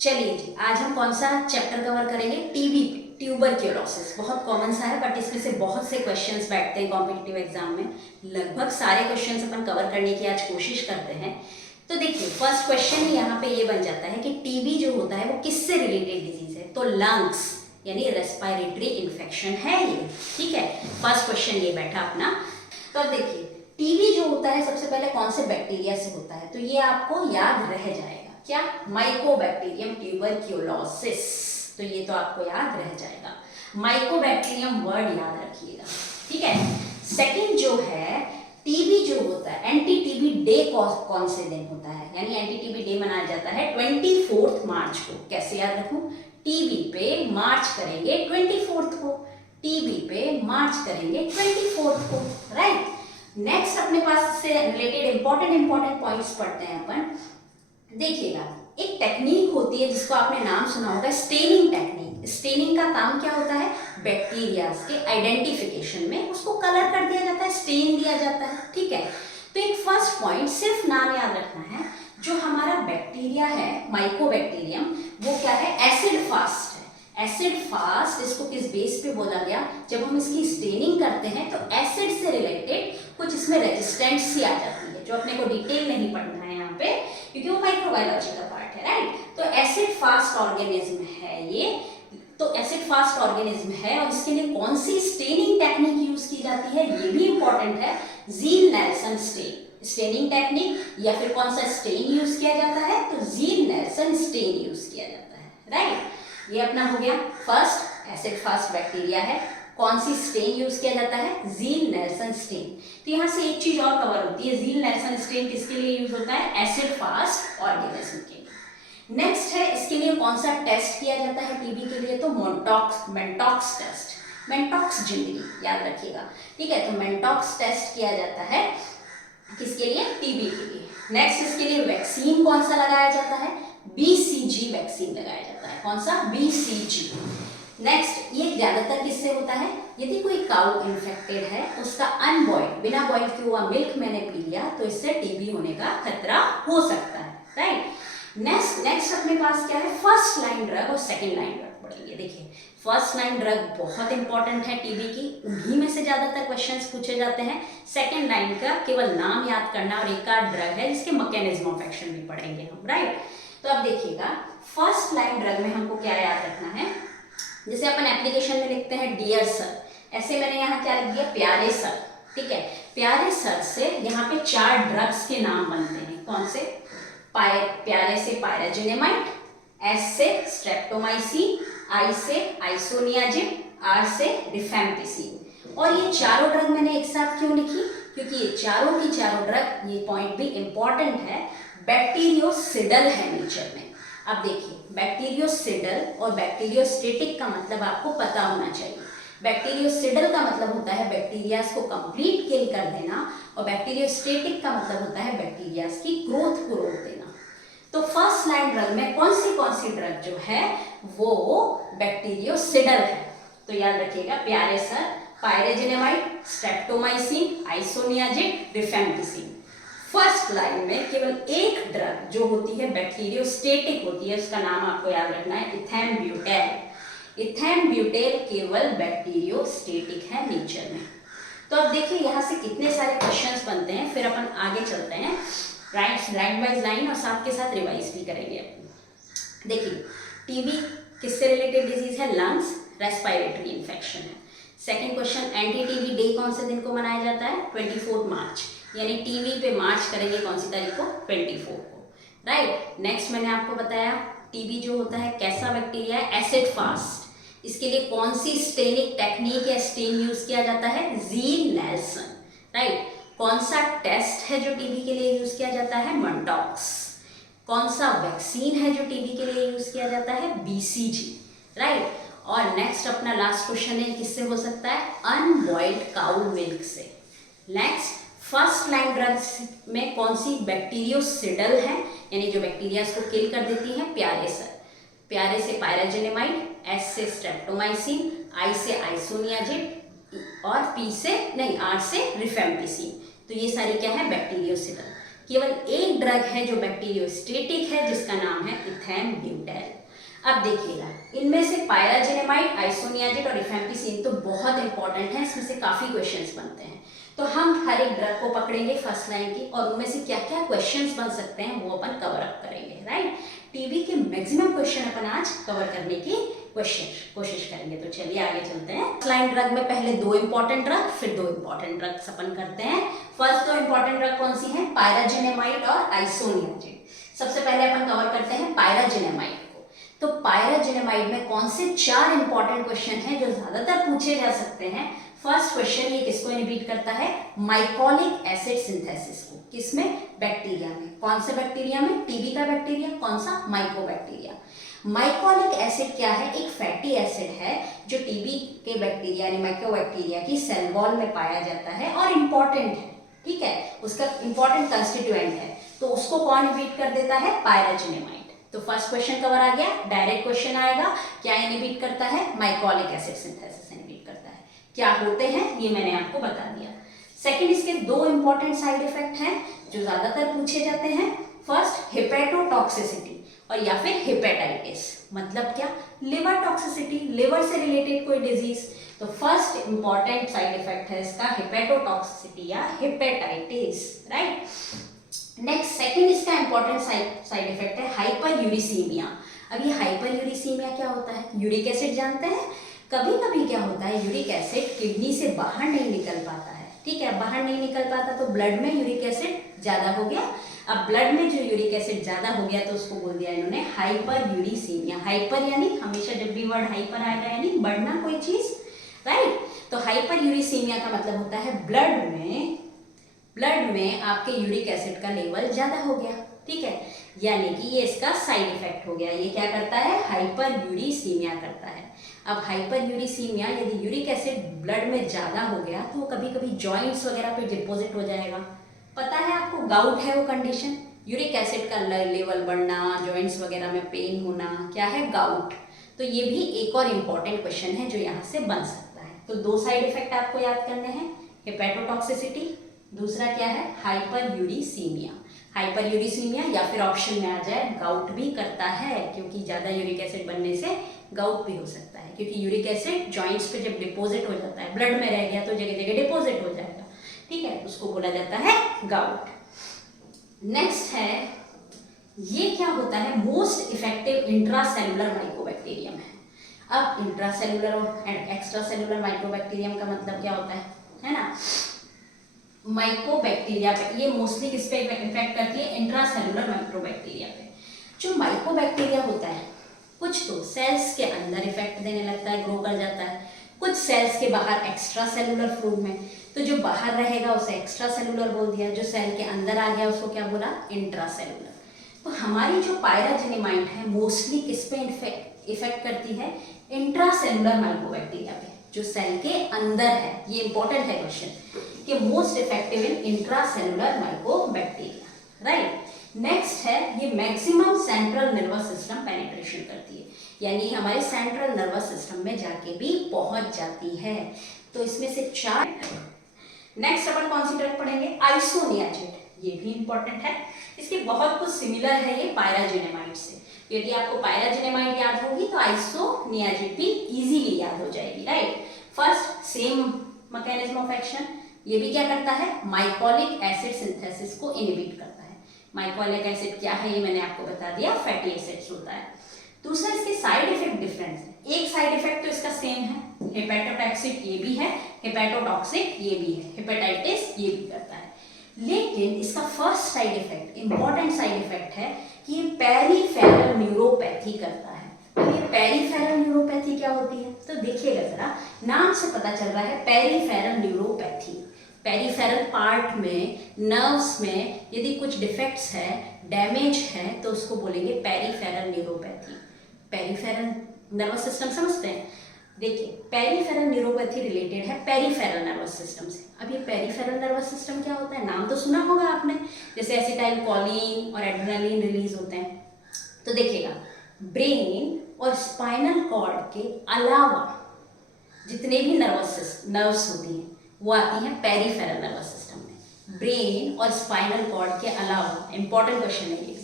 चलिए जी, आज हम कौन सा चैप्टर कवर करेंगे? टीबी पे, ट्यूबरक्लोसिस। बहुत कॉमन सा है, बट इसमें से बहुत से क्वेश्चंस बैठते हैं कॉम्पिटिटिव एग्जाम में। लगभग सारे क्वेश्चंस अपन कवर करने की आज कोशिश करते हैं। तो देखिए, फर्स्ट क्वेश्चन यहाँ पे ये बन जाता है कि टीबी जो होता है वो किससे रिलेटेड डिजीज है? तो लंग्स यानी रेस्पिरेटरी इन्फेक्शन है ये। ठीक है, फर्स्ट क्वेश्चन ये बैठा अपना। तो अब देखिए, टीबी जो होता है सबसे पहले कौन से बैक्टीरिया से होता है? तो ये आपको याद रह जाएगा, क्या? Mycobacterium tuberculosis. तो ये तो आपको याद रह जाएगा, माइकोबैक्टीरियम वर्ड याद रखिएगा। ठीक है, सेकंड जो है, टीबी जो होता है, एंटी टीबी डे कौन से दिन होता है? यानी एंटी टीबी डे मनाया जाता है 24 मार्च को। कैसे याद रखूं? टीबी पे मार्च करेंगे 24 को, टीबी पे मार्च करेंगे 24 को, राइट। नेक्स्ट अपने पास से रिलेटेड इंपॉर्टेंट पॉइंट्स पढ़ते हैं अपन। देखिएगा, एक टेक्निक होती है जिसको आपने नाम सुना होगा, स्टेनिंग टेक्निक। स्टेनिंग का काम क्या होता है? बैक्टीरियाज के आइडेंटिफिकेशन में उसको कलर कर दिया जाता है, स्टेन दिया जाता है। ठीक है, तो एक फर्स्ट पॉइंट सिर्फ नाम याद रखना है, जो हमारा बैक्टीरिया है माइकोबैक्टीरियम, वो क्या है? एसिड फास्ट है। एसिड फास्ट इसको किस बेस पे बोला गया? जब हम इसकी स्टेनिंग करते हैं तो एसिड से रिलेटेड कुछ इसमें रेजिस्टेंस सी आ जाती है, जो अपने को डिटेल नहीं पढ़ना है यहाँ पे, क्योंकि वो माइक्रोबायोलॉजी का पार्ट है, राइट। तो एसिड फास्ट ऑर्गेनिज्म है ये। तो एसिड फास्ट ऑर्गेनिज्म है, और इसके लिए कौन सी स्टेनिंग टेक्निक यूज की जाती है ये भी इंपॉर्टेंट है। ज़ील नेल्सन स्टेनिंग टेक्निक, या फिर कौन सा स्टेन यूज किया जाता है? तो ज़ील नेल्सन स्टेन यूज किया जाता है, राइट। ये अपना हो गया फर्स्ट, एसिड फास्ट बैक्टीरिया है। कौन सी स्टेन यूज किया जाता है? Ziehl Neelsen stain. तो यहाँ से एक चीज और कवर होती है, ज़ील नेल्सन स्टेन किसके लिए यूज होता है? एसिड फास्ट ऑर्गेनिज्म के लिए। नेक्स्ट है, इसके लिए कौन सा टेस्ट किया जाता है टीबी के लिए? तो मेंटॉक्स टेस्ट। मेंटॉक्स जिंदगी याद रखिएगा, ठीक है। तो मेंटॉक्स टेस्ट किया जाता है किसके लिए? टीबी के लिए। नेक्स्ट, इसके लिए वैक्सीन कौन सा लगाया जाता है? BCG वैक्सीन लगाया जाता है। कौन सा? BCG। नेक्स्ट, ये ज्यादातर किससे होता है? यदि कोई काऊ इन्फेक्टेड है, उसका अनबॉइल्ड, बिना बॉइल किया हुआ मिल्क मैंने पी लिया, तो इससे टीबी होने का खतरा हो सकता है, राइट। नेक्स्ट अपने पास क्या है? फर्स्ट लाइन ड्रग और सेकंड लाइन ड्रग पढ़ेंगे। देखिए, फर्स्ट लाइन ड्रग बहुत इंपॉर्टेंट है टीबी की, उन्हीं में से ज्यादातर क्वेश्चंस पूछे जाते हैं। सेकंड लाइन का केवल नाम याद करना, और एक आध ड्रग है जिसके मैकेनिज्म ऑफ एक्शन भी पढ़ेंगे हम, राइट। तो अब देखिएगा, फर्स्ट लाइन ड्रग में हमको क्या याद रखना है? जैसे अपन एप्लीकेशन में लिखते हैं डियर सर, ऐसे मैंने यहाँ क्या लिख दिया? प्यारे सर। ठीक है, प्यारे सर से यहाँ पे 4 ड्रग्स के नाम बनते हैं। कौन से? प्यारे से पायराजिनेमाइड, एस से स्ट्रेप्टोमाइसिन, आई से आइसोनियाजिन, आर से रिफेम्पिसिन। और ये चारों ड्रग मैंने एक साथ क्यों लिखी? क्योंकि ये चारों की चारों ड्रग, ये पॉइंट भी इंपॉर्टेंट है, बैक्टीरियोसिडल है नेचर में। अब देखिए, बैक्टीरियोसिडल और बैक्टीरियोस्टेटिक का मतलब आपको पता होना चाहिए। बैक्टीरियोसिडल का मतलब होता है बैक्टीरियाज को कंप्लीट किल कर देना, और बैक्टीरियोस्टेटिक का मतलब होता है बैक्टीरियाज की ग्रोथ को रोक देना। तो फर्स्ट लाइन ड्रग में कौन सी ड्रग जो है वो बैक्टीरियोसिडल है? तो याद रखिएगा, प्यारे sir, pyrazinamide, streptomycin, isoniazid, rifampicin. First line में केवल एक ड्रग जो होती है बैक्टीरियोस्टेटिक होती है, उसका नाम आपको याद रखना है, इथेनब्यूटेल। इथेनब्यूटेल केवल बैक्टीरियोस्टेटिक है नेचर में। तो अब देखिए, यहाँ से कितने सारे क्वेश्चंस बनते हैं, फिर अपन आगे चलते हैं, लाइन बाइज लाइन, और साथ के साथ रिवाइज भी करेंगे अपन। देखिए, टीबी किससे रिलेटेड डिजीज है? लंग्स, रेस्पिरेटरी इन्फेक्शन है। Second question, anti TB day कौन से दिन को मनाया जाता है? 24 मार्च, यानी टीबी पे मार्च करेंगे कौन सी तारीख को? 24 को, राइट। नेक्स्ट मैंने आपको बताया, टीबी जो होता है कैसा बैक्टीरिया है? Acid fast. इसके लिए कौन सी स्टेनिक टेक्निक या स्टेन यूज किया जाता है? Ziehl Nelson, right. कौन सा टेस्ट है जो टीबी के लिए यूज किया जाता है? मेंटॉक्स। कौन सा वैक्सीन है जो टीबी के लिए यूज किया जाता है? BCG, right. और नेक्स्ट अपना लास्ट क्वेश्चन है, किससे हो सकता है? अनबॉइल्ड काउ मिल्क से। नेक्स्ट, फर्स्ट लाइन ड्रग्स में कौन सी बैक्टीरियोसिडल है, यानी जो बैक्टीरियाज को किल कर देती है? प्यारे सर, प्यारे से पायराजिनेमाइड, एस से स्ट्रेप्टोमाइसिन, आई से आइसोनियाजिन, और आर से रिफेम्पिसिन। तो ये सारी क्या है? बैक्टीरियोसिडल। केवल एक ड्रग है जो बैक्टीरियोस्टेटिक है, जिसका नाम है इथैम्ब्यूटेल। अब देखिएगा, इनमें से पायराजेनेमाइड, आइसोनियाजिड और रिफेम्पिसिन तो बहुत इंपॉर्टेंट है, इसमें से काफ़ी क्वेश्चंस बनते हैं। तो हम हर एक ड्रग को पकड़ेंगे फर्स्ट लाइन की, और उनमें से क्या क्या क्वेश्चंस बन सकते हैं वो अपन कवर अप करेंगे, राइट। टीबी के मैक्सिमम क्वेश्चन अपन आज कवर करने की कोशिश करेंगे। तो चलिए आगे चलते हैं। फर्स्ट लाइन ड्रग में पहले 2 इंपॉर्टेंट ड्रग, फिर 2 इंपॉर्टेंट ड्रग्स अपन करते हैं। फर्स्ट 2 इंपॉर्टेंट ड्रग कौन सी है? पायराजेनेमाइड और आइसोनियाजिड। सबसे पहले अपन कवर करते हैं पायराजेनेमाइड को। तो पायराजेनेमाइड में कौन से 4 इंपॉर्टेंट क्वेश्चन हैं जो ज्यादातर पूछे जा सकते हैं। फर्स्ट क्वेश्चन, ये किसको इनहिबिट करता है? माइकोलिक एसिड सिंथेसिस को। किसमें? बैक्टीरिया में। कौन से बैक्टीरिया में? टीबी का बैक्टीरिया। कौन सा? माइकोबैक्टीरिया। माइकोलिक एसिड क्या है? एक फैटी एसिड है जो टीबी के बैक्टीरिया यानी माइकोबैक्टीरिया की सेल वॉल में पाया जाता है और इम्पॉर्टेंट है, ठीक है, उसका इम्पॉर्टेंट कंस्टिट्यूएंट है। तो उसको कौन इनहिबिट कर देता है? पायराजेनेमाइड। तो फर्स्ट क्वेश्चन कवर आ गया। डायरेक्ट क्वेश्चन आएगा, क्या इनहिबिट करता है? माइकोलिक एसिड सिंथेसिस इनहिबिट करता है। क्या होते हैं ये मैंने आपको बता दिया। सेकंड, इसके 2 इंपॉर्टेंट साइड इफेक्ट हैं जो ज्यादातर पूछे जाते हैं। फर्स्ट, हेपेटोटॉक्सिसिटी और या फिर हेपेटाइटिस। मतलब क्या? लिवर टॉक्सिसिटी, लिवर से रिलेटेड कोई डिजीज। तो फर्स्ट इंपॉर्टेंट साइड इफेक्ट है इसका हेपेटोटॉक्सिसिटी या हेपेटाइटिस, राइट। नेक्स्ट, सेकंड इसका इंपॉर्टेंट साइड इफेक्ट है हाइपर यूरिसीमिया। अब ये हाइपर यूरिसीमिया क्या होता है? यूरिक एसिड जानते हैं। कभी कभी क्या होता है, यूरिक एसिड किडनी से बाहर नहीं निकल पाता है, ठीक है, बाहर नहीं निकल पाता तो ब्लड में यूरिक एसिड ज्यादा हो गया। अब ब्लड में जो यूरिक एसिड ज्यादा हो गया तो उसको बोल दिया इन्होंने हाइपर यूरिसीमिया। हाइपर यानी हमेशा जब भी वर्ड हाइपर आएगा यानी बढ़ना कोई चीज, राइट। तो हाइपर यूरिसीमिया का मतलब होता है ब्लड में आपके यूरिक एसिड का लेवल ज्यादा हो गया, ठीक है, यानी कि ये इसका साइड इफेक्ट हो गया। ये क्या करता है? हाइपर यूरिसीमिया करता है। अब हाइपर यूरिसीमिया, यदि यूरिक एसिड ब्लड में ज्यादा हो गया तो कभी कभी जॉइंट्स वगैरह पे डिपॉजिट हो जाएगा। पता है आपको, गाउट है वो कंडीशन, यूरिक एसिड का लेवल बढ़ना, जॉइंट्स वगैरह में पेन होना, क्या है? गाउट। तो ये भी एक और इम्पॉर्टेंट क्वेश्चन है जो यहाँ से बन सकता है। तो 2 साइड इफेक्ट आपको याद करने हैं, हेपेटोटॉक्सिसिटी, दूसरा क्या है? Hyper uricaemia. हाइपर यूरिसीमिया या फिर ऑप्शन में आ जाए गाउट भी करता है, क्योंकि ज्यादा यूरिक एसिड बनने से गाउट भी हो सकता है, क्योंकि यूरिक एसिड जॉइंट्स पे जब डिपॉजिट हो जाता है, ब्लड में रह गया तो जगह जगह डिपॉजिट हो जाएगा, ठीक है, उसको बोला जाता है गाउट। नेक्स्ट है, ये क्या होता है? मोस्ट इफेक्टिव इंट्रासेलुलर माइकोबैक्टीरियम है। अब इंट्रासेलुलर और एक्स्ट्रा सेलुलर माइकोबैक्टीरियम का मतलब क्या होता है ना? माइकोबैक्टीरिया पे ये मोस्टली किस पे इफेक्ट करती है? इंट्रासेलुलर माइकोबैक्टीरिया पे। जो माइकोबैक्टीरिया होता है कुछ तो सेल्स के अंदर इफेक्ट देने लगता है, ग्रो कर जाता है, कुछ सेल्स के बाहर एक्स्ट्रा सेलुलर फॉर्म में। तो जो बाहर रहेगा उसे एक्स्ट्रा सेलुलर बोल दिया, जो सेल के अंदर आ गया उसको क्या बोला? इंट्रासेलुलर। तो हमारी जो पायराजेनेमाइड है मोस्टली किस पे इफेक्ट करती है? इंट्रासेलुलर माइकोबैक्टीरिया पे, जो सेल के अंदर है। ये इंपॉर्टेंट है क्वेश्चन कि most effective in intracellular mycobacteria, right. Next है, ये maximum central nervous system penetration करती है, यानी हमारे सेंट्रल नर्वस सिस्टम में जाके भी पहुंच जाती है। तो इसमें से 4। नेक्स्ट अपन कौन सी ड्रग पढ़ेंगे? आइसोनियाजिड। ये भी इंपॉर्टेंट है, इसके बहुत कुछ सिमिलर है ये पायराजेनेमाइड से। यदि आपको पायराजेनेमाइड याद होगी तो आइसोनियाजिड भी इजीली याद हो जाएगी, right. First, same mechanism of action. ये भी क्या करता है? माइकोलिक एसिड सिंथेसिस को इनहिबिट करता है। माइकोलिक एसिड क्या है ये मैंने आपको बता दिया, फैटी एसिड्स होता है। दूसरा, इसके साइड इफेक्ट डिफरेंस है। एक साइड इफेक्ट तो इसका सेम है, हेपेटोटॉक्सिक ये भी है, हेपेटोटॉक्सिक ये भी है, हेपेटाइटिस ये भी करता है। लेकिन इसका first side effect, important side effect है कि ये पेरिफेरल न्यूरोपैथी करता है। तो ये पेरिफेरल न्यूरोपैथी क्या होती है? तो देखिएगा जरा, नाम से पता चल रहा है पेरिफेरल न्यूरोपैथी। पेरिफेरल पार्ट में, नर्व्स में यदि कुछ डिफेक्ट्स है, डैमेज है, तो उसको बोलेंगे peripheral neuropathy. Peripheral nervous system समझते हैं? देखिए, पेरिफेरल न्यूरोपैथी रिलेटेड है पेरिफेरल नर्वस सिस्टम से। अब ये पेरिफेरल नर्वस सिस्टम क्या होता है? नाम तो सुना होगा आपने, जैसे एसिटाइल कोलिन और एड्रेनालिन रिलीज होते हैं। तो देखिएगा, ब्रेन और स्पाइनल कॉर्ड के अलावा जितने भी नर्व्स होती हैं वो आती हैं पेरिफेरल नर्वस सिस्टम में। ब्रेन और स्पाइनल कॉर्ड के अलावा, इंपॉर्टेंट क्वेश्चन है ये,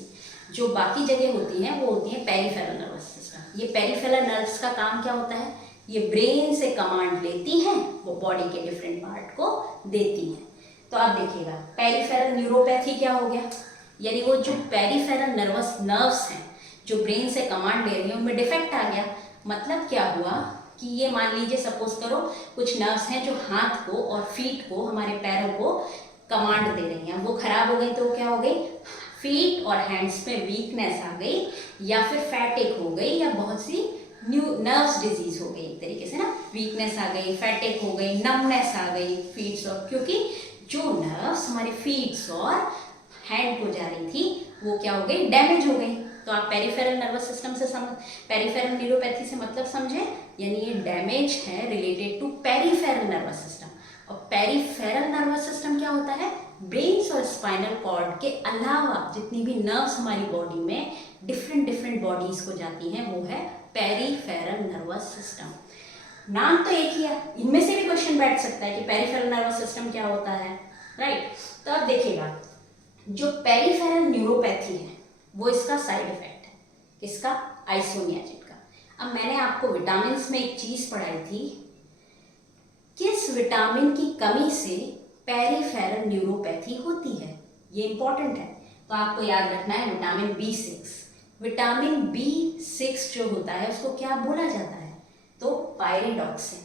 जो बाकी जगह होती हैं वो होती है पेरिफेरल नर्वस सिस्टम। ये पेरिफेरल नर्व्स का काम क्या होता है? ये ब्रेन से कमांड लेती हैं, वो बॉडी के डिफरेंट पार्ट को देती हैं। तो आप देखिएगा पेरिफेरल न्यूरोपैथी क्या हो गया, यानी वो जो पेरिफेरल नर्व्स हैं जो ब्रेन से कमांड ले रही हैं उनमें डिफेक्ट आ गया। मतलब क्या हुआ कि ये मान लीजिए सपोज करो कुछ नर्व्स हैं जो हाथ को और फीट को, हमारे पैरों को कमांड दे रही हैं, वो खराब हो गई तो क्या हो गई? फीट और हैंड्स में वीकनेस आ गई, या फिर फैटिक हो गई, या बहुत सी न्यू नर्व्स डिजीज हो गई एक तरीके से ना, वीकनेस आ गई, फैटिक हो गई, नमनेस आ गई फीट्स और, क्योंकि जो नर्व्स हमारे फीट्स और हैंड को जा रही थी वो क्या हो गई? डैमेज हो गई। तो आप पेरिफेरल नर्वस सिस्टम से पेरिफेरल न्यूरोपैथी से मतलब समझे, यानी ये डैमेज है related to peripheral nervous system. और पेरिफेरल नर्वस सिस्टम क्या होता है? ब्रेन्स और स्पाइनल कॉर्ड के अलावा जितनी भी नर्व्स हमारी बॉडी में डिफरेंट बॉडीज को जाती हैं वो है पेरिफेरल नर्वस सिस्टम। नाम तो एक ही है, इनमें से भी क्वेश्चन बैठ सकता है कि पेरिफेरल नर्वस सिस्टम क्या होता है, राइट। तो अब देखिएगा जो पेरिफेरल न्यूरोपैथी है वो इसका साइड इफेक्ट है, किसका? आइसोनियाजिड का। अब मैंने आपको विटामिन में एक चीज पढ़ाई थी, किस विटामिन की कमी से पेरिफेरल न्यूरोपैथी होती है, ये इंपॉर्टेंट है। तो आपको याद रखना है विटामिन B6। विटामिन B6 जो होता है उसको क्या बोला जाता है? तो पायरिडॉक्सिन,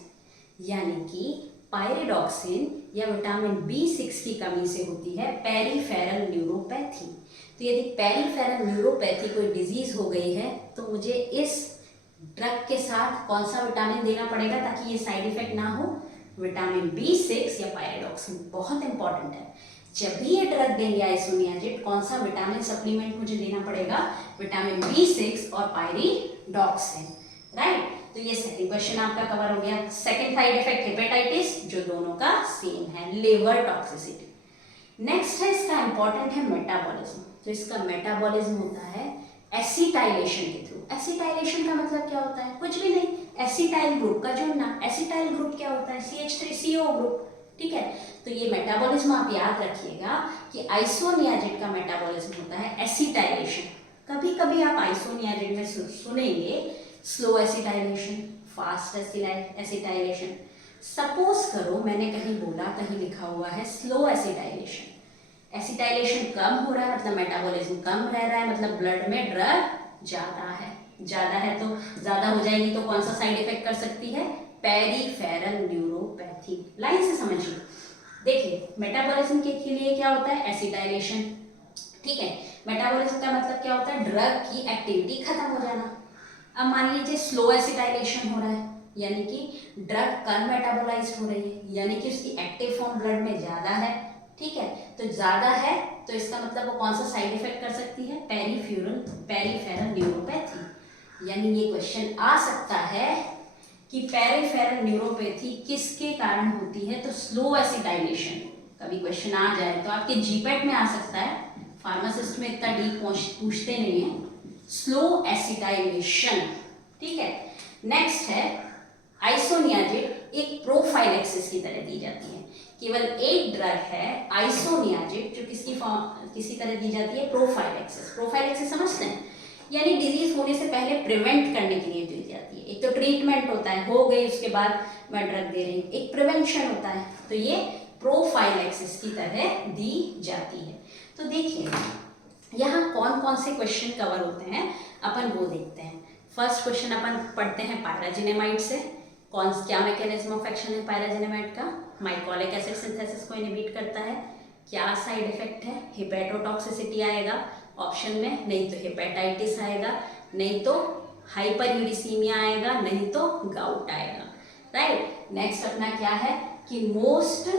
यानी कि पायरिडॉक्सिन या विटामिन B6 की कमी से होती है पेरिफेरल न्यूरोपैथी। तो यदि पेरिफेरल न्यूरोपैथी कोई डिजीज हो गई है तो मुझे इस ड्रग के साथ कौन सा विटामिन देना पड़ेगा ताकि ये साइड इफेक्ट ना हो? विटामिन B6 या पायरिडॉक्सिन, बहुत इंपॉर्टेंट है। जब भी ये ड्रग देंगे आइसोनियाजिड, कौन सा विटामिन सप्लीमेंट मुझे देना पड़ेगा? विटामिन B6 और पायरिडॉक्सिन, राइट। तो ये सेकंड क्वेश्चन आपका कवर हो गया। सेकंड साइड इफेक्ट हेपेटाइटिस, जो दोनों का सेम है, लिवर टॉक्सिसिटी। नेक्स्ट है इसका इंपॉर्टेंट है मेटाबॉलिज्म। तो इसका मेटाबॉलिज्म होता है एसिटाइलेशन के थ्रू। एसिटाइलेशन का मतलब क्या होता है? कुछ भी नहीं, एसिटाइल ग्रुप का जुड़ना। एसिटाइल ग्रुप क्या होता है? CH3CO ग्रुप, ठीक है। तो ये मेटाबॉलिज्म आप याद रखिएगा कि आइसोनियाजिड का मेटाबॉलिज्म होता है एसिटाइलेशन। कभी कभी आप आइसोनियाजिड में सुनेंगे slow acetylation, fast acetylation. Suppose करो मैंने कहीं बोला, कहीं लिखा हुआ है स्लो एसिटाइलेशन, एसिटाइलेशन कम हो रहा है मतलब मेटाबॉलिज्म कम रह रहा है, मतलब ब्लड में ड्रग ज्यादा है तो ज्यादा हो जाएगी तो कौन सा साइड इफेक्ट कर सकती है? Peripheral neuropathy. लाइन से समझिए, देखिए मेटाबॉलिज्म के लिए क्या होता है? एसिटाइलेशन, ठीक है। मेटाबॉलिज्म का मतलब क्या होता है? ड्रग की एक्टिविटी खत्म हो जाना। अब मान लीजिए स्लो एसिटाइलेशन हो रहा है, यानी कि ड्रग कम मेटाबोलाइज हो रही है, यानी कि उसकी एक्टिव फॉर्म ब्लड में ज्यादा है, ठीक है। तो ज्यादा है तो इसका मतलब वो कौन सा साइड इफेक्ट कर सकती है? Peripheral neuropathy. यानी ये क्वेश्चन आ सकता है कि पेरिफेरल न्यूरोपैथी किसके कारण होती है? तो स्लो एसिटाइलेशन। कभी क्वेश्चन आ जाए तो आपके जीपेट में आ सकता है, फार्मासिस्ट में इतना डीप पूछते नहीं है। स्लो एसिटाइलेशन, ठीक है। नेक्स्ट है आइसोनियाजिड, एक प्रोफाइलेक्सिस की तरह दी जाती है। केवल एक ड्रग है आइसोनियाजिड जो किसी तरह दी जाती है? प्रोफाइलेक्सिस। प्रोफाइलेक्सिस समझते हैं, यानी डिजीज होने से पहले प्रिवेंट करने के लिए दी जाती है। एक तो ट्रीटमेंट होता है, हो गई उसके बाद मैं ड्रग दे रही हूँ, एक प्रिवेंशन होता है, तो ये प्रोफाइलेक्सिस की तरह दी जाती है। तो देखिए यहाँ कौन कौन से क्वेश्चन कवर होते हैं अपन वो देखते हैं। फर्स्ट क्वेश्चन अपन पढ़ते हैं पायराजिनेमाइड से। क्या मैकेनिज्म ऑफ एक्शन है पायराजिनेमाइड का? माइकोलिक एसिड सिंथेसिस को इनहिबिट करता है। क्या साइड इफेक्ट है? हिपेटोटॉक्सिसिटी आएगा ऑप्शन में, नहीं तो हेपेटाइटिस आएगा, नहीं तो हाइपरयूरिसीमिया आएगा, नहीं तो गाउट आएगा, राइट। नेक्स्ट अपना क्या है कि मोस्ट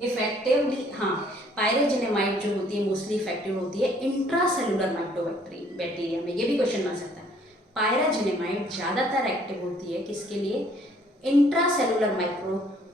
इफेक्टिवली, हाँ, पायराजिनेमाइड जो होती है मोस्टली इफेक्टिव होती है इंट्रासेलुलर बैक्टीरिया में। ये भी क्वेश्चन बन सकता है। पायराजिनेमाइड ज्यादातर एक्टिव होती है किसके लिए? इंट्रासेलुलर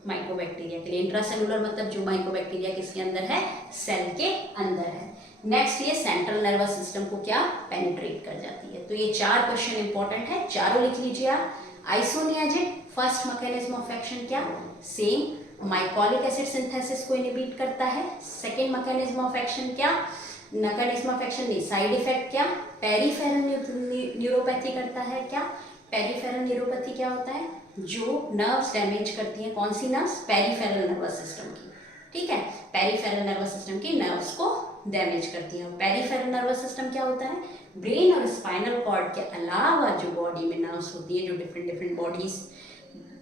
माइक्रोबैक्टीरिया के लिए। इंट्रासेलुलर मतलब जो माइक्रोबैक्टीरिया किसके अंदर है? सेल के अंदर है। नेक्स्ट ये सेंट्रल नर्वस सिस्टम को क्या? पेनिट्रेट कर जाती है। तो ये 4 क्वेश्चन इंपॉर्टेंट है, चारों लिख लीजिए आप। Isoniazid first mechanism of action क्या? सेम माइकोलिक एसिड सिंथेसिस को इनहिबिट करता है। सेकेंड मैकेनिज्म ऑफ एक्शन क्या, मैकेनिज्म ऑफ एक्शन नहीं, साइड इफेक्ट क्या, पेरिफेरल न्यूरोपैथी करता है। क्या पेरिफेरल न्यूरोपैथी क्या होता है, जो नर्व्स डैमेज करती हैं, कौन सी नर्व्स, पेरिफेरल नर्वस सिस्टम की, ठीक है, पेरिफेरल नर्वस सिस्टम की नर्व्स को डैमेज करती है। पेरिफेरल नर्वस सिस्टम क्या होता है, ब्रेन और स्पाइनल कॉर्ड के अलावा जो बॉडी में नर्व्स होती है, जो डिफरेंट डिफरेंट बॉडीज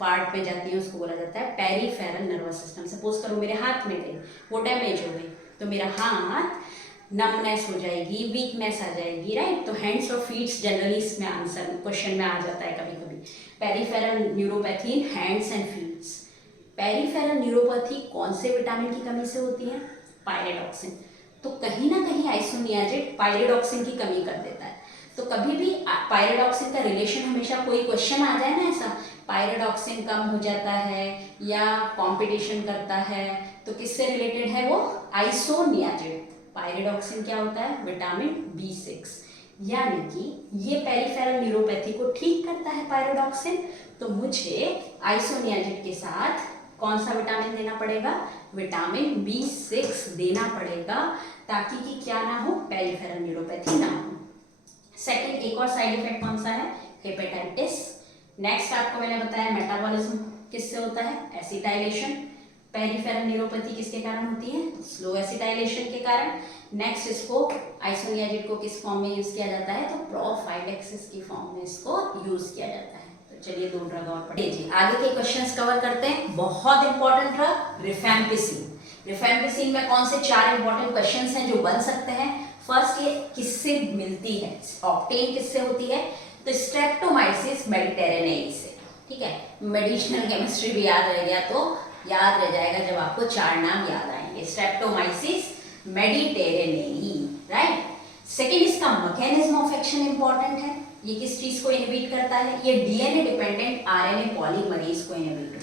पार्ट में जाती है, उसको बोला जाता है पेरिफेरल नर्वस सिस्टम। सपोज करो मेरे हाथ में गई, वो डैमेज हो गई, तो मेरा हाथ नमनेस हो जाएगी, वीकनेस आ जाएगी, राइट। तो हैंड्स और फीट्स जनरली इसमें आंसर क्वेश्चन में आ जाता है कभी कभी। Peripheral neuropathy in hands and feets. Peripheral neuropathy कौन से विटामिन की कमी से होती है, पायरिडॉक्सिन। तो कहीं ना कहीं आइसोनियाजेड पायरिडॉक्सिन की कमी कर देता है। तो कभी भी पायरिडॉक्सिन का रिलेशन हमेशा कोई क्वेश्चन आ जाए ना ऐसा, पायरिडॉक्सिन कम हो जाता है या कंपटीशन करता है, तो किससे रिलेटेड है वो, आइसोनियाजेड। पायरिडॉक्सिन क्या होता है, विटामिन B6, यानी कि ये पेरिफेरल न्यूरोपैथी को ठीक करता है पायरिडॉक्सिन। तो मुझे आइसोनियाजेड के साथ कौन सा विटामिन देना पड़ेगा, विटामिन B6 देना पड़ेगा, ताकि कि क्या ना हो, पेरिफेरल न्यूरोपैथी ना हो। सेकंड एक और साइड इफेक्ट कौन सा है, हेपेटाइटिस। नेक्स्ट आपको मैंने बताया मेटाबॉलिज्म किससे होता है, एसिटाइलेशन। पेरिफेरल न्यूरोपैथी किसके कारण होती है, स्लो एसिटाइलेशन के कारण। नेक्स्ट इसको आइसोनियाजेड को किस फॉर्म में यूज किया जाता है, तो प्रोफाइलेक्सिस की फॉर्म में इसको यूज किया जाता है। तो चलिए 2 ड्रग और पढ़िए जी, आगे के क्वेश्चंस कवर करते हैं। बहुत इंपॉर्टेंट ड्रग रिफैम्पिसिन। रिफैम्पिसिन में कौन से 4 इंपॉर्टेंट क्वेश्चंस हैं जो बन सकते हैं। फर्स्ट, ये किससे मिलती है, ऑक्टेन किससे होती है, तो स्ट्रेप्टोमाइसिस मेडिटेरेनेई से, ठीक है। मेडिसिनल केमिस्ट्री भी याद रह गया तो याद रह जाएगा जब आपको 4 नाम याद आएंगे, स्ट्रेप्टोमाइसिस मेडिटेरेनेई, राइट। सेकेंड, इसका मैकेनिज्म ऑफ एक्शन इंपॉर्टेंट है। ये किस चीज को इनहिबिट करता है, ये डीएनए डिपेंडेंट आरएनए पॉलीमरेज को इनहिबिट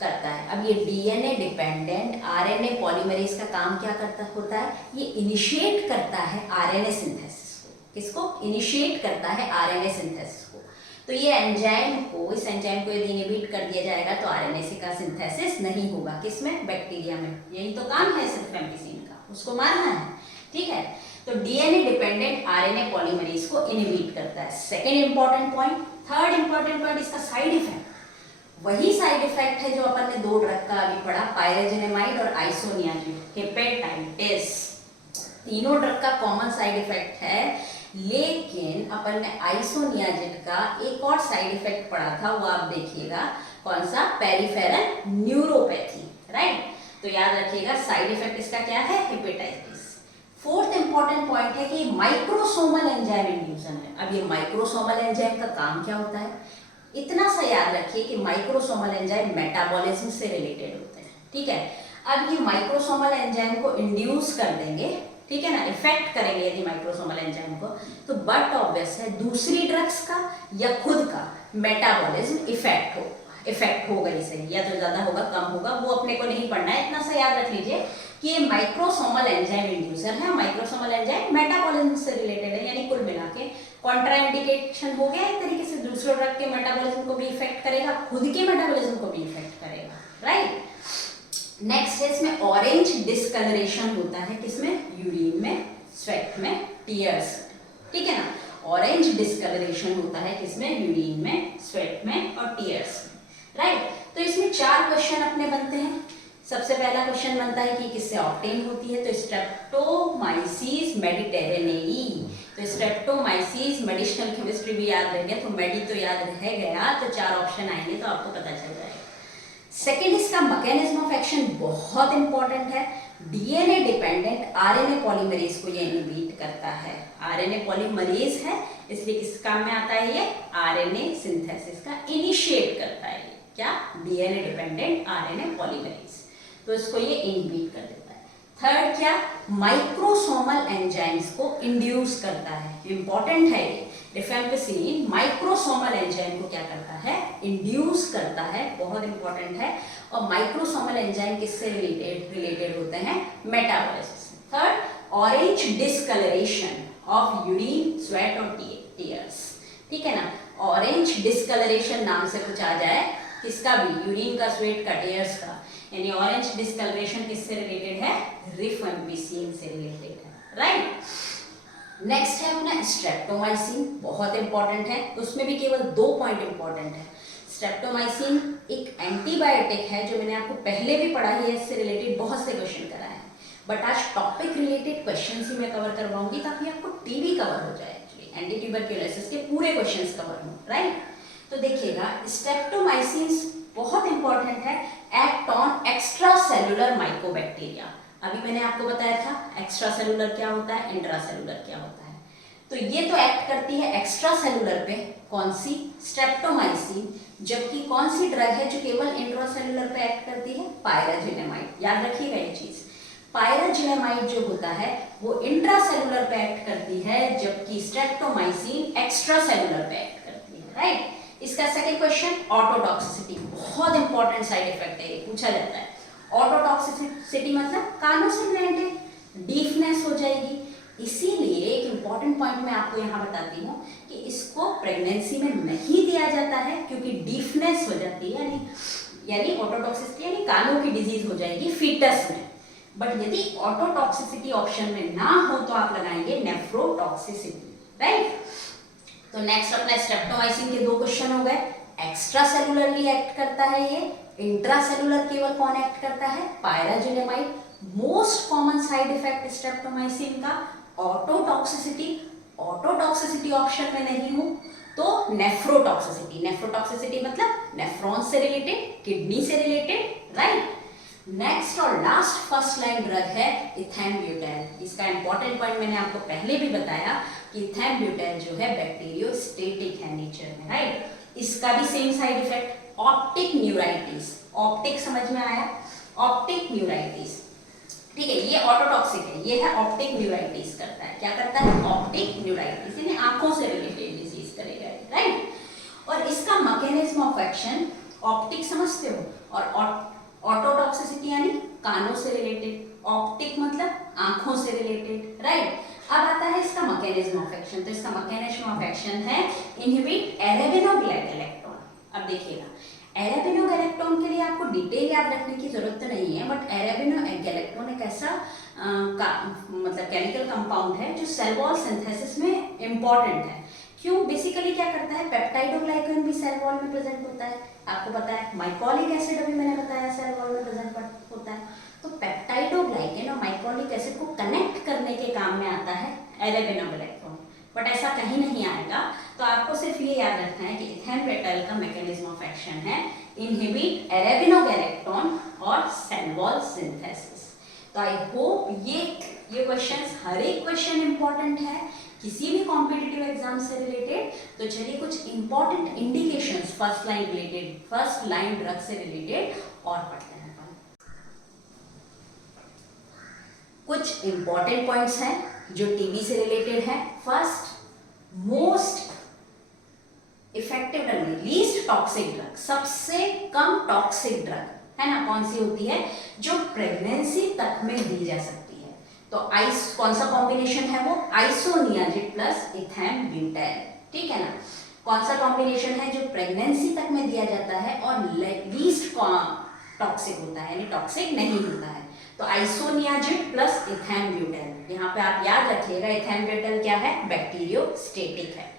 करता है। अब ये डीएनए डिपेंडेंट आरएनए पॉलीमरेज का काम क्या होता है, ये इनिशिएट करता है आरएनए सिंथेसिस को। किसको इनिशिएट करता है, आरएनए सिंथेसिस को। तो ये एंजाइम को, इस एंजाइम को यदि इनहिबिट कर दिया जाएगा तो आरएनए का सिंथेसिस नहीं होगा। किसमें, बैक्टीरिया में। यही तो काम है रिफैम्पिसिन का, उसको मारना है, ठीक है। तो डीएनए डिपेंडेंट आरएनए पॉलीमरेज को इनहिबिट करता है, second important point. Third important point, इसका साइड इफेक्ट। वही साइड इफेक्ट है जो अपन ने 2 ड्रग का अभी पढ़ा, पायरेजिनेमाइड और आइसोनियाजेड, हेपेटाइटिस। तीनों ड्रग का कॉमन साइड इफेक्ट है, लेकिन अपन ने आइसोनियाजेड का एक और साइड इफेक्ट पढ़ा था, वो आप देखिएगा, कौन सा, पेरिफेरल न्यूरोपैथी, राइट। तो याद रखिएगा साइड इफेक्ट इसका क्या है, हेपेटाइटिस। फोर्थ इंपॉर्टेंट पॉइंट है कि माइक्रोसोमल एंजाइम इंड्यूसन है। अब ये माइक्रोसोमल एंजाइम का काम क्या होता है, इतना सा याद रखिए कि माइक्रोसोमल एंजाइम मेटाबॉलिज्म से रिलेटेड होते हैं, ठीक है। अब ये माइक्रोसोमल एंजाइम को इंड्यूस कर देंगे, ठीक है ना, इफेक्ट करेंगे यदि माइक्रोसोमल एंजाइम को, तो बट ऑब्वियस है दूसरी ड्रग्स का या खुद का मेटाबॉलिज्म इफेक्ट होगा इसे, या तो ज्यादा होगा कम होगा, वो अपने को नहीं पढ़ना है। इतना सा याद रख लीजिए कि ये माइक्रोसोमल एंजाइम इंड्यूसर है, माइक्रोसोमल एंजाइम मेटाबॉलिज्म से रिलेटेड है, यानी कुल मिला के कॉन्ट्राइंडिकेशन हो गया एक तरीके से, दूसरे ड्रग के मेटाबॉलिज्म को भी इफेक्ट करेगा, खुद के मेटाबॉलिज्म को भी इफेक्ट करेगा, राइट। नेक्स्ट है इसमें ऑरेंज डिस्कलरेशन होता है, किसमें, यूरिन में, स्वेट में, टीयर्स में, ठीक है ना। ऑरेंज डिस्कलरेशन होता है किसमें, यूरिन में, स्वेट में और टीयर्स में, राइट। तो इसमें 4 क्वेश्चन अपने बनते हैं। सबसे पहला क्वेश्चन बनता है कि किससे ऑब्टेन होती है, तो स्ट्रेप्टोमाइसिस मेडिटेरेनेई। तो स्ट्रेप्टोमाइसिस, मेडिसिनल केमिस्ट्री भी याद रह गया, तो मेडी तो याद रह गया, तो 4 ऑप्शन आएंगे तो आपको पता चल जाएगा। सेकेंड, इसका मैकेनिज्म ऑफ एक्शन बहुत इंपॉर्टेंट है, डीएनए डिपेंडेंट आरएनए पॉलीमरेज को ये इनहिबिट करता है। आरएनए पॉलीमरेज है इसलिए किस काम में आता है, ये आरएनए सिंथेसिस का इनिशिएट करता है, क्या, डीएनए डिपेंडेंट आरएनए पॉलीमरेज, तो इसको ये इनहिबिट कर देता है। थर्ड क्या, माइक्रोसोमल एंजाइम्स को इंड्यूस करता है, इंपॉर्टेंट है ये। रिफैम्पिसिन माइक्रोसोमल एंजाइम को क्या करता है, इंड्यूस करता है, बहुत इंपॉर्टेंट है। और माइक्रोसोमल एंजाइम किससे रिलेटेड होते हैं, मेटाबॉलिज्म से। Third, orange discolouration of urine, sweat और टीयर्स, ठीक है ना। ऑरेंज डिस्कलरेशन नाम से कुछ आ जाए, किसका भी, यूरिन का, स्वेट का, टीयर्स का, यानी ऑरेंज डिस्कलरेशन किससे रिलेटेड है, रिफेम्पिसिन से रिलेटेड है, राइट। नेक्स्ट है अपना स्ट्रेप्टोमाइसिन, बहुत इंपॉर्टेंट है, उसमें भी केवल 2 पॉइंट इंपॉर्टेंट है। स्ट्रेप्टोमाइसिन एक एंटीबायोटिक है जो मैंने आपको पहले भी पढ़ा है, इससे रिलेटेड बहुत से क्वेश्चन कराए हैं, बट आज टॉपिक रिलेटेड क्वेश्चन ही मैं कवर करवाऊंगी ताकि आपको टीबी कवर हो जाए, एक्चुअली एंटी ट्यूबरक्यूलोसिस के पूरे क्वेश्चंस कवर हो, राइट। तो देखिएगा स्ट्रेप्टोमाइसिन बहुत इंपॉर्टेंट है, act on extra cellular mycobacteria. अभी मैंने आपको बताया था एक्स्ट्रा सेलुलर क्या होता है, इंट्रा सेलुलर क्या होता है। तो ये तो एक्ट करती है एक्स्ट्रा सेलुलर पे, कौन सी, स्ट्रेप्टोमाइसिन, जबकि कौन सी ड्रग है जो केवल इंट्रा सेलुलर पे एक्ट करती है, पायराजिनेमाइड। याद रखिएगा ये चीज, पायराजिनेमाइड जो होता है वो इंट्रा सेलुलर पे एक्ट करती है, जबकि स्ट्रेप्टोमाइसिन एक्स्ट्रा सेलुलर पे एक्ट करती है, राइट। इसका सेकंड क्वेश्चन, ऑटोटॉक्सिसिटी, बहुत इंपॉर्टेंट साइड इफेक्ट है, ये पूछा जाता है। ऑटोटॉक्सिसिटी मतलब कानों से रिलेटेड, डीफनेस हो जाएगी। इसीलिए एक इंपॉर्टेंट पॉइंट मैं आपको यहाँ बताती हूँ कि इसको प्रेगनेंसी में नहीं दिया जाता है क्योंकि डीफनेस हो जाती है, यानी ऑटोटॉक्सिसिटी यानी कानों की डिजीज हो जाएगी फीटस में। बट यदि ऑटोटॉक्सिसिटी ऑप्शन में ना हो तो आप लगाएंगे नेफ्रोटॉक्सिसिटी, राइट। तो नेक्स्ट अपना स्ट्रेप्टोमाइसिन के 2 क्वेश्चन हो गए। एक्स्ट्रा सेलुलरली एक्ट करता है ये, इंट्रा सेलुलर केवल कौन एक्ट करता है, pyrazinamide. Most common side effect streptomycin का ऑटोटॉक्सिसिटी, ऑटोटॉक्सिसिटी ऑप्शन में नहीं हूं तो नेफ्रोटॉक्सिसिटी, नेफ्रोटॉक्सिसिटी मतलब नेफ्रॉन से रिलेटेड, किडनी से रिलेटेड, राइट। नेक्स्ट और लास्ट फर्स्ट लाइन ड्रग है इथैम्ब्यूटेल। इसका इंपॉर्टेंट पॉइंट मैंने आपको पहले भी बताया कि इथैम्ब्यूटेल जो है बैक्टीरियोस्टेटिक है नेचर में, राइट। इसका भी same side effect, optic neuritis, optic समझ में आया, ऑप्टिक न्यूराइटिस, ठीक है, ये ऑटोटॉक्सिक है, ये है ऑप्टिक न्यूराइटिस करता है, क्या करता है, ऑप्टिक न्यूराइटिस, यानी आंखों से रिलेटेड डिजीज करेगा, राइट। और इसका मैकेनिज्म ऑफ एक्शन, ऑप्टिक समझते हो, और ऑटोटॉक्सिसिटी यानी कानों से रिलेटेड, ऑप्टिक मतलब आंखों से रिलेटेड, राइट। अब आता है इसका मैकेनिज्म ऑफ एक्शन, तो इसका मैकेनिज्म ऑफ एक्शन है इनहिबिट एरेबिनोगैलेक्टोन। अब देखिएगा, एरेबिनोगैलेक्टोन के लिए आपको डिटेल याद रखने की जरूरत तो नहीं है, बट एरेबिनोगैलेक्टोन एक ऐसा मतलब केमिकल कंपाउंड है जो सेल वॉल सिंथेसिस में इंपॉर्टेंट है। क्यों, बेसिकली क्या करता है, पेप्टाइडोग्लाइकन भी सेल वॉल में प्रेजेंट होता है, आपको पता है। माइकोलिक एसिड अभी मैंने बताया सेल वॉल में प्रेजेंट होता है, तो पेप्टाइडोग्लाइकन और माइकोलिक एसिड को कनेक्ट करने के काम में आता है एरेबिनोगैलेक्टोन, बट ऐसा कहीं नहीं आएगा। तो आपको सिर्फ ये याद रखना है कि इथैम्ब्यूटेल का मैकेनिज्म ऑफ एक्शन है इनहिबिट एरेबिनोगैलेक्टोन और सेल वॉल सिंथेसिस। तो आई होप ये क्वेश्चंस, हर एक क्वेश्चन इंपॉर्टेंट है किसी भी कॉम्पिटिटिव एग्जाम से रिलेटेड। तो चलिए कुछ important indications first line related, first line drug से रिलेटेड और पढ़ते हैं। कुछ इंपॉर्टेंट पॉइंट्स हैं जो टीबी से रिलेटेड है। First, most effective drug, least toxic drug, सबसे कम टॉक्सिक ड्रग है ना, कौन सी होती है, जो प्रेगनेंसी तक में दी जा सकती है। तो कौन सा कॉम्बिनेशन है वो, आइसोनियाजिड प्लस इथैम्ब्यूटेल, ठीक है ना। कौन सा कॉम्बिनेशन है जो प्रेगनेंसी तक में दिया जाता है और लीस्ट टॉक्सिक होता है, यानी टॉक्सिक नहीं होता है। तो आइसोनियाजिड प्लस इथैम्ब्यूटेल, यहाँ पे आप याद रखिएगा इथैम्ब्यूटेल क्या है, बैक्टीरियोस्टेटिक है।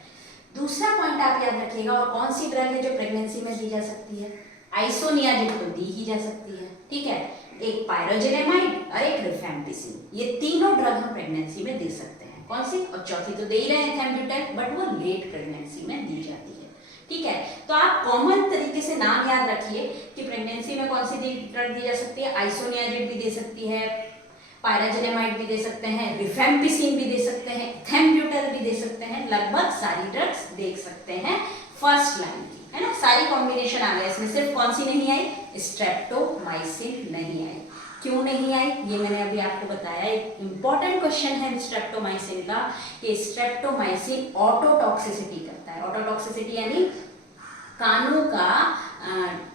दूसरा पॉइंट आप याद रखिएगा, और कौन सी ड्रग है जो प्रेगनेंसी में दी जा सकती है, आइसोनियाजिड तो दी ही जा सकती है, ठीक है, एक पायराजिनेमाइड और एक रिफेम्पिसिन, ये तीनों ड्रग हम प्रेगनेंसी में दे सकते हैं। कौन सी, और चौथी तो दे ही रहे हैं इथैम्ब्यूटेल, बट वो लेट प्रेगनेंसी में दी जाती है, ठीक है। तो आप कॉमन तरीके से नाम याद रखिए कि प्रेगनेंसी में कौन सी ड्रग दी जा सकती है, आइसोनियाजिड भी दे सकती है, पायराजिनेमाइड भी दे सकते हैं, रिफेम्पिसिन भी दे सकते हैं, इथैम्ब्यूटेल भी दे सकते हैं, लगभग सारी ड्रग्स देख सकते हैं फर्स्ट लाइन की, है ना। सारी कॉम्बिनेशन आ गया, इसमें सिर्फ कौन सी नहीं आई, स्ट्रेप्टोमाइसिन नहीं आई। क्यों नहीं आई, ये मैंने अभी आपको बताया। एक इंपॉर्टेंट क्वेश्चन है स्ट्रेप्टोमाइसिन का कि स्ट्रेप्टोमाइसिन ऑटोटॉक्सिसिटी करता है, ऑटोटॉक्सिसिटी यानी कानों का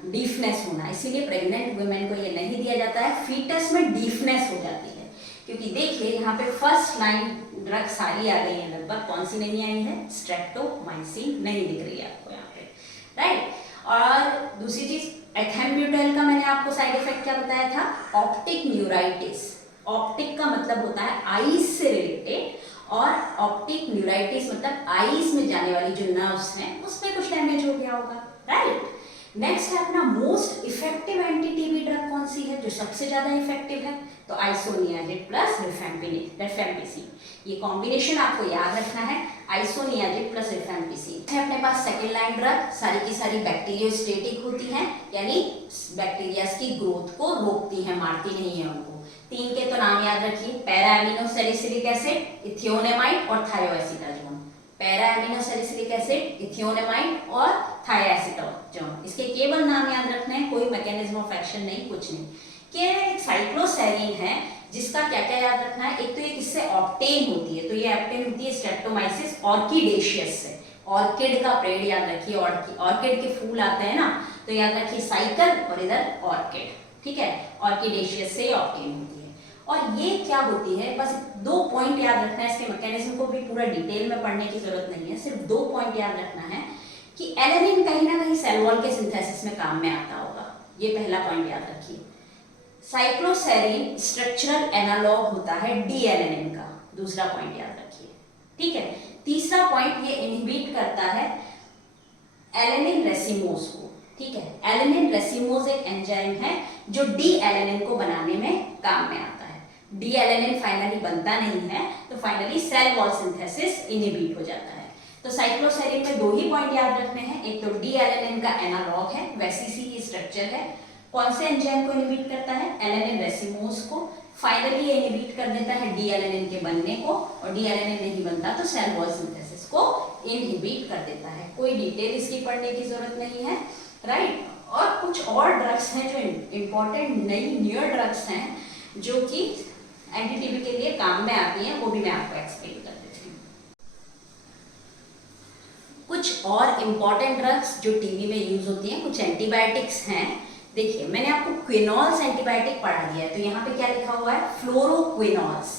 डीफनेस होना, इसीलिए प्रेग्नेंट वुमेन को ये नहीं दिया जाता है, फीटस में डीफनेस हो जाती है। क्योंकि देखिए यहाँ पे फर्स्ट लाइन ड्रग सारी आ गई है लगभग, कौन सी नहीं आई है, स्ट्रेप्टोमाइसिन नहीं दिख रही है आपको यहाँ पे, राइट। और दूसरी चीज एथेम्ब्यूटैल का मैंने आपको साइड इफेक्ट क्या बताया था, ऑप्टिक न्यूराइटिस। ऑप्टिक का मतलब होता है आईज से रिलेटेड, और ऑप्टिक न्यूराइटिस मतलब आईज में जाने वाली जो नर्व्स हैं उसमें कुछ डैमेज हो गया होगा, राइट। नेक्स्ट है अपना most effective anti TB drug कौन सी है, जो सबसे ज्यादा इफेक्टिव है, तो आइसोनियाजिड प्लस रिफेम्पिसिन। ये कॉम्बिनेशन आपको याद रखना है, आइसोनियाजिड प्लस रिफेम्पिसिन है अपने पास सेकेंड लाइन ड्रग। सारी की सारी बैक्टीरियोस्टेटिक होती हैं, यानी बैक्टीरिया की ग्रोथ को रोकती हैं, मारती नहीं है उनको। तीन के तो नाम याद रखिए, पैरा एमिनो सैलिसिलिक एसिड, इथियोनेमाइड और थायोएसिटाजोन। पैरा एमिनो सैलिसिलिक एसिड, इथियोनेमाइड और थायोएसिटाजोन, इसके केवल नाम याद रखने हैं, कोई मैकेनिज्म ऑफ एक्शन नहीं, कुछ नहीं। केवल एक साइक्लोसेरिन है जिसका क्या क्या याद रखना है, एक तो ये किससे ऑब्टेन होती है, तो ये ऑब्टेन होती है स्ट्रेप्टोमाइसिस ऑर्किडेशियस से। ऑर्किड का पेड़ याद रखिए, ऑर्किड के फूल आते हैं ना, तो याद रखिए साइकिल और इधर ऑर्किड, ठीक है, ऑर्किडेशियस से ऑब्टेन होती है। और ये क्या होती है, बस 2 पॉइंट याद रखना है, इसके मैकेनिज्म को भी पूरा डिटेल में पढ़ने की जरूरत नहीं है, सिर्फ 2 पॉइंट याद रखना है कि एलेनिन कहीं ना कहीं सेल वॉल के सिंथेसिस में काम में आता होगा, ये पहला पॉइंट याद रखिए। साइक्लोसेरिन स्ट्रक्चरल एनालॉग होता है डी एलेनिन का, दूसरा पॉइंट याद रखिए, ठीक है। तीसरा पॉइंट, ये इनहिबिट करता है एलेनिन रेसिमोज को, ठीक है। एलेनिन रेसिमोज एक एंजाइम है जो डी एलेनिन को बनाने में काम में आता है। डी एलेनिन फाइनली बनता नहीं है, तो finally cell wall synthesis inhibit हो जाता है। तो साइक्लोसेरिन में 2 ही पॉइंट याद रखने हैं, एक तो डी एलेनिन का एनालॉग है, वैसी ही स्ट्रक्चर है, कौन से एंजाइम को इनहिबिट करता है, एलेनिन रेसिमोज को। फाइनली ये इनहिबिट कर देता है डी एलेनिन के बनने को, और डी एलेनिन नहीं बनता तो सेल वॉल सिंथेसिस को इनहिबिट कर देता है। कोई डिटेल इसकी पढ़ने की जरूरत नहीं है, राइट। और कुछ और ड्रग्स हैं जो इंपॉर्टेंट नई न्यूअर ड्रग्स हैं जो कि एंटी टीबी के लिए काम में आती हैं, वो भी मैं आपको एक्सप्लेन कर देती हूँ। कुछ और इंपॉर्टेंट ड्रग्स जो टीबी में यूज होती हैं, कुछ एंटीबायोटिक्स हैं। देखिए, मैंने आपको क्विनॉल्स एंटीबायोटिक पढ़ा दिया है, तो यहाँ पे क्या लिखा हुआ है, फ्लोरोक्विनॉल्स।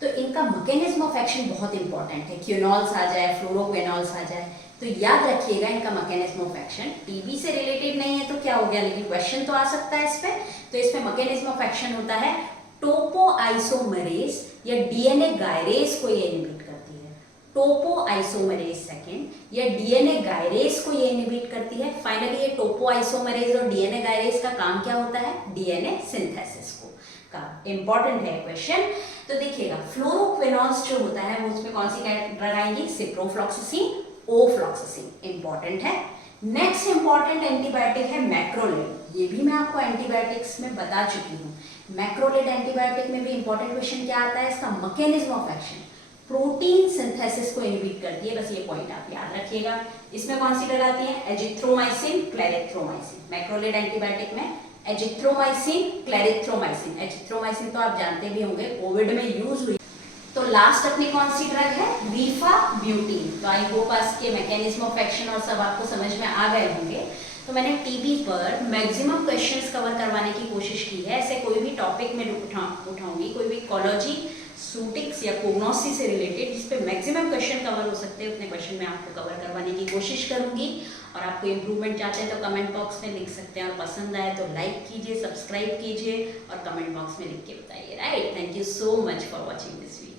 तो इनका मैकेनिज्म ऑफ एक्शन बहुत इंपॉर्टेंट है, क्विनॉल्स आ जाए, फ्लोरोक्विनॉल्स आ जाए, तो याद रखिएगा इनका मैकेनिज्म ऑफ एक्शन। टीबी से रिलेटेड नहीं है तो क्या हो गया, लेकिन क्वेश्चन तो आ सकता है इस पे। तो इसमें मैकेनिज्म ऑफ एक्शन होता है टोपोआइसोमरेज या डीएनए गायरेज को ये इनहिबिट करती है। टोपोआइसोमरेज सेकंड या डीएनए गायरेज को ये इनहिबिट करती है। फाइनली ये टोपोआइसोमरेज और डीएनए गायरेज का काम क्या होता है, डीएनए सिंथेसिस को का इंपॉर्टेंट है क्वेश्चन। तो देखिएगा, फ्लोरोक्विनॉल्स जो होता है वो उसमें कौन सी ड्रग आएंगी, सिप्रोफ्लॉक्सासिन, ओफ्लॉक्सासिन, इंपॉर्टेंट है। नेक्स्ट इंपॉर्टेंट एंटीबायोटिक है मैक्रोलेड, ये भी मैं आपको एंटीबायोटिक्स में बता चुकी हूँ। मैक्रोलेड एंटीबायोटिक में भी इंपॉर्टेंट क्वेश्चन क्या आता है, इसका mechanism of action protein synthesis को इनहिबिट करती है, बस ये पॉइंट आप याद रखिएगा। इसमें कौन सी ड्रग आती है, एजिथ्रोमाइसिन, क्लेरिथ्रोमाइसिन। मैक्रोलेड एंटीबायोटिक में एजिथ्रोमाइसिन, क्लेरिथ्रोमाइसिन। एजिथ्रोमाइसिन तो आप जानते भी होंगे, कोविड में यूज हुई। तो लास्ट अपनी कौन सी ड्रग है, रिफाब्यूटिन। तो आई होप के मैकेनिज्म ऑफ एक्शन और सब आपको समझ में आ गए होंगे। तो मैंने टीबी पर मैक्सिमम क्वेश्चंस कवर करवाने की कोशिश की है। ऐसे कोई भी टॉपिक में उठाऊंगी, कोई भी कॉलोजी, सूटिक्स या कोग्नोसी से रिलेटेड जिस पे मैक्सिमम क्वेश्चन कवर हो सकते हैं, उतने क्वेश्चन मैं आपको कवर करवाने की कोशिश करूंगी। और आपको इम्प्रूवमेंट चाहते हैं तो कमेंट बॉक्स में लिख सकते हैं, और पसंद आए तो लाइक कीजिए, सब्सक्राइब कीजिए और कमेंट बॉक्स में लिख के बताइए, right. Thank you so much for watching this video.